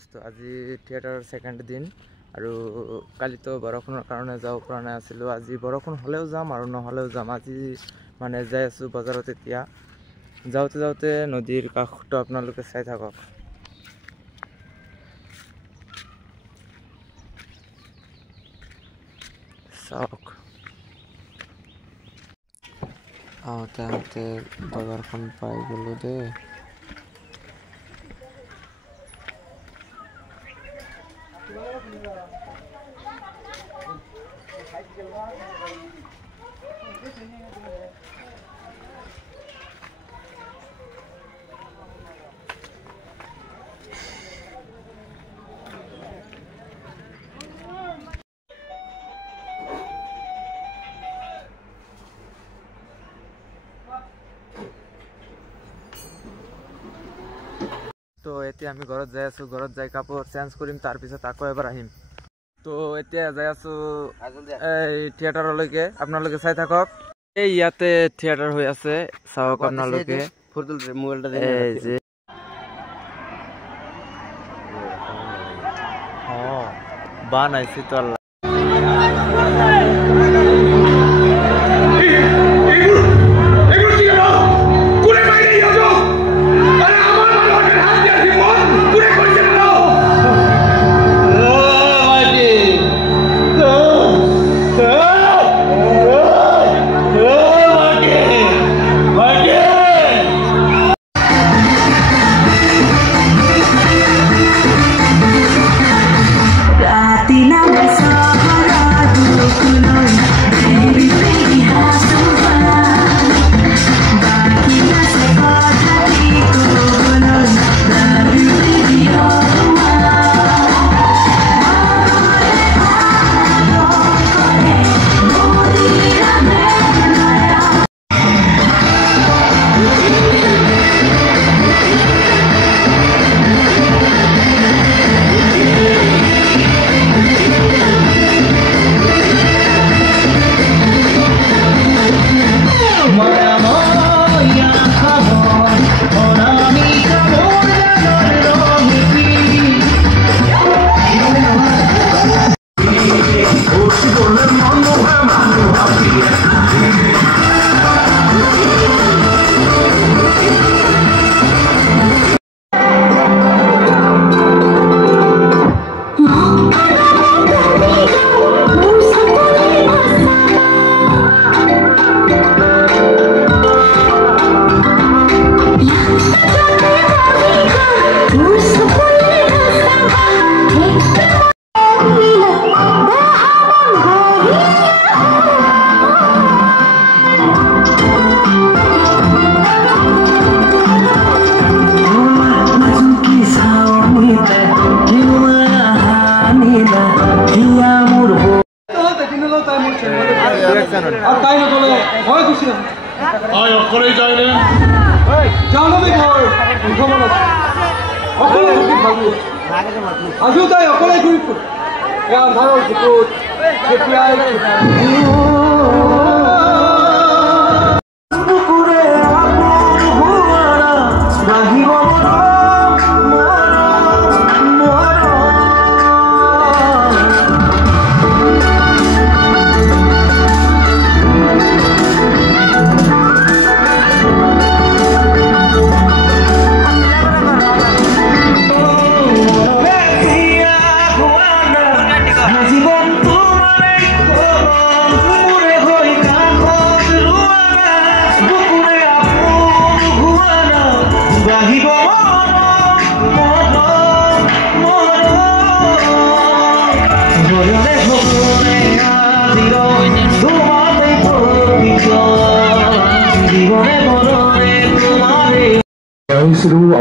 আজি থিয়েটাৰৰ সেকেন্ড দিন আৰু কালিতো বৰষুণৰ কাৰণে যাব পৰা নাই আছিলো। আজি বৰষুণ হলেও যাম আৰু নহলেও যাম। আজি মানে যাই আছো বজাৰত। এতিয়া যাওঁতে যাওঁতে নদীৰ কাষটো আপোনালোকে চাই থাকক। চাওক আহোঁতে বজাৰখন পাই গলো দেই। তো এতিয়া আমি ঘৰত যাই আছো। ঘৰত যাই কাপোৰ চেঞ্জ কৰিম, তাৰ পিছত আকৌ এবাৰ আহিম। তো এতিয়া যাই আছো এই থিয়েটাৰলৈকে। আপোনালোকে চাই থাকক। এই ইয়াতে থিয়েটাৰ হৈ আছে, চাওক আপোনালোকে। বান আইছি তো আল্লাহ।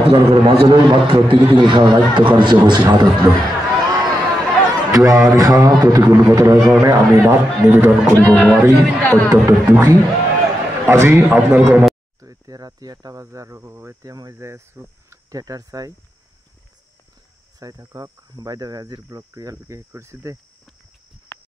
আপোনালোকৰ মাজলৈ মাত্ৰ 3 দিন নাট্য কাৰ্যসূচী হাতত লৈ যোৱা নিশা প্ৰতিকূল বতৰৰ কাৰণে আমি নাট নিবেদন কৰিব নোৱাৰি অত্যন্ত দুখী। আজি আপোনালোকৰ এতিয়া ৰাতি 1টা বাজে আৰু এতিয়া মই যাই আছো থিয়েটাৰ চাই থাকক। বাইদেউ আজিৰ ব্লগটো ইয়ালৈকে শেষ কৰিছো দেই।